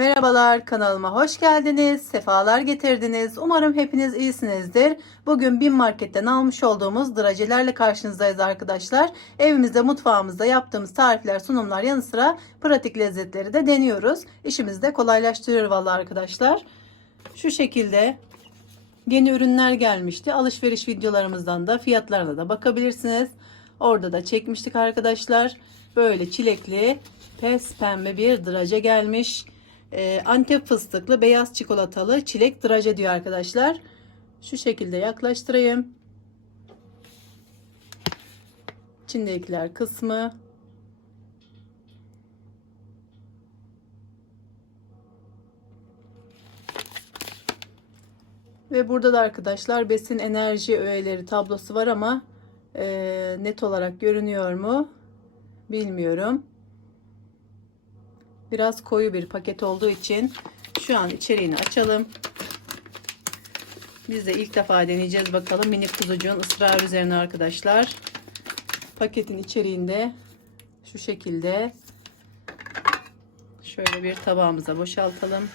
Merhabalar kanalıma hoş geldiniz. Sefalar getirdiniz. Umarım hepiniz iyisinizdir. Bugün Bin Market'ten almış olduğumuz drajelerle karşınızdayız arkadaşlar. Evimizde mutfağımızda yaptığımız tarifler sunumlar yanı sıra pratik lezzetleri de deniyoruz. İşimizi de kolaylaştırıyor vallahi arkadaşlar. Şu şekilde yeni ürünler gelmişti. Alışveriş videolarımızdan da fiyatlarına da bakabilirsiniz. Orada da çekmiştik arkadaşlar. Böyle çilekli pes pembe bir draje gelmiş. Ee, Antep fıstıklı beyaz çikolatalı çilek draje diyor arkadaşlar. Şu şekilde yaklaştırayım. İçindekiler kısmı. Ve burada da arkadaşlar besin enerji öğeleri tablosu var ama e, net olarak görünüyor mu bilmiyorum. Biraz koyu bir paket olduğu için şu an içeriğini açalım. Biz de ilk defa deneyeceğiz bakalım minik kuzucuğun ısrar üzerine arkadaşlar. Paketin içeriğinde şu şekilde şöyle bir tabağımıza boşaltalım.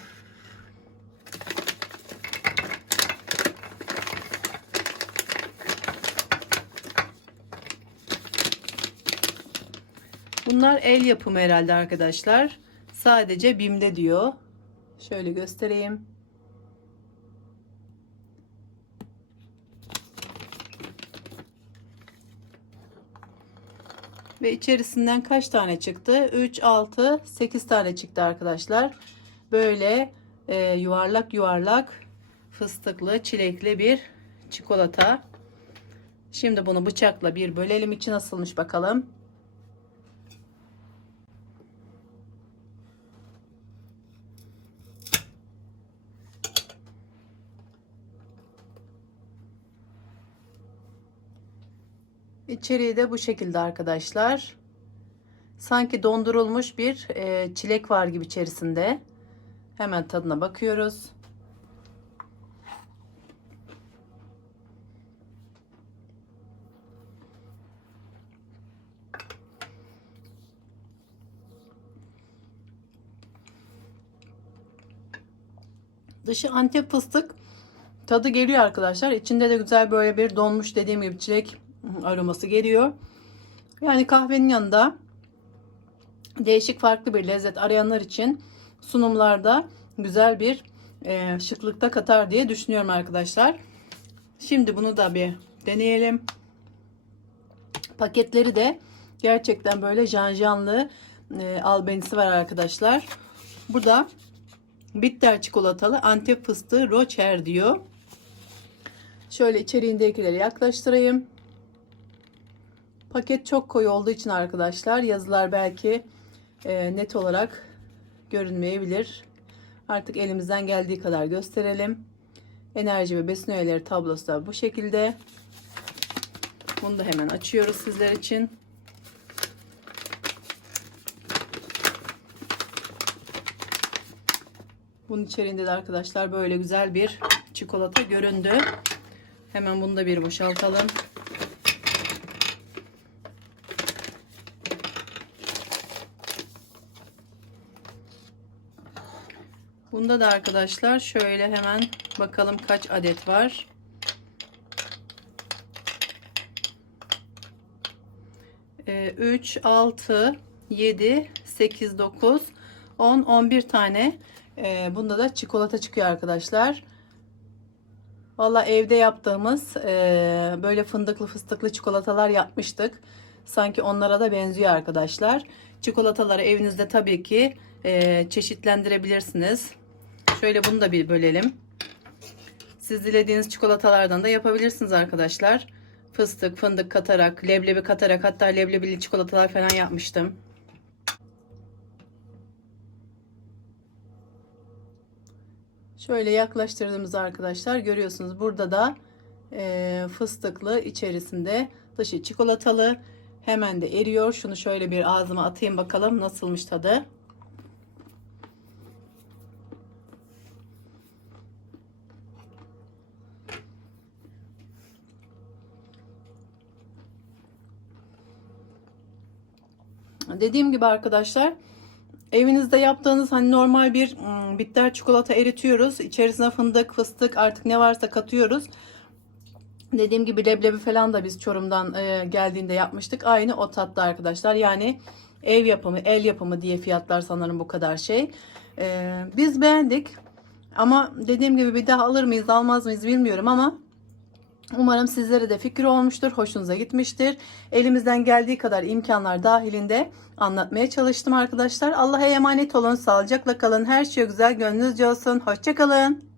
Bunlar el yapımı herhalde arkadaşlar. Sadece BİM'de diyor. Şöyle göstereyim. Ve içerisinden kaç tane çıktı? 3, 6, 8 tane çıktı arkadaşlar. Böyle e, yuvarlak yuvarlak fıstıklı, çilekli bir çikolata. Şimdi bunu bıçakla bir bölelim. içi nasılmış bakalım. İçeriği de bu şekilde arkadaşlar. Sanki dondurulmuş bir e, çilek var gibi içerisinde. Hemen tadına bakıyoruz. Dışı antep fıstık tadı geliyor arkadaşlar. İçinde de güzel böyle bir donmuş dediğim gibi çilek aroması geliyor. Yani kahvenin yanında değişik farklı bir lezzet arayanlar için sunumlarda güzel bir e, şıklıkta katar diye düşünüyorum arkadaşlar. Şimdi bunu da bir deneyelim. Paketleri de gerçekten böyle janjanlı e, albenisi var arkadaşlar. Burada bitter çikolatalı antep fıstığı rocher diyor. Şöyle içeriğindekileri yaklaştırayım. Paket çok koyu olduğu için arkadaşlar yazılar belki e, net olarak görünmeyebilir. Artık elimizden geldiği kadar gösterelim. Enerji ve besin öğeleri tablosu da bu şekilde. Bunu da hemen açıyoruz sizler için. Bunun içeriğinde de arkadaşlar böyle güzel bir çikolata göründü. Hemen bunu da bir boşaltalım. Bunda da arkadaşlar şöyle hemen bakalım kaç adet var. Ee, 3, 6, 7, 8, 9, 10, 11 tane. Ee, bunda da çikolata çıkıyor arkadaşlar. Valla evde yaptığımız e, böyle fındıklı fıstıklı çikolatalar yapmıştık. Sanki onlara da benziyor arkadaşlar. Çikolataları evinizde tabii ki e, çeşitlendirebilirsiniz. Şöyle bunu da bir bölelim. Siz dilediğiniz çikolatalardan da yapabilirsiniz arkadaşlar. Fıstık, fındık katarak, leblebi katarak hatta leblebili çikolatalar falan yapmıştım. Şöyle yaklaştırdığımız arkadaşlar görüyorsunuz. Burada da e, fıstıklı içerisinde dışı çikolatalı. Hemen de eriyor. Şunu şöyle bir ağzıma atayım bakalım nasılmış tadı. Dediğim gibi arkadaşlar evinizde yaptığınız hani normal bir bitter çikolata eritiyoruz. İçerisine fındık, fıstık artık ne varsa katıyoruz. Dediğim gibi leblebi falan da biz Çorum'dan geldiğinde yapmıştık. Aynı o tatta arkadaşlar. Yani ev yapımı, el yapımı diye fiyatlar sanırım bu kadar şey. Biz beğendik. Ama dediğim gibi bir daha alır mıyız, almaz mıyız bilmiyorum ama Umarım sizlere de fikir olmuştur, hoşunuza gitmiştir. Elimizden geldiği kadar imkanlar dahilinde anlatmaya çalıştım arkadaşlar. Allah'a emanet olun, sağlıcakla kalın, her şey güzel, gönlünüzce olsun. Hoşçakalın.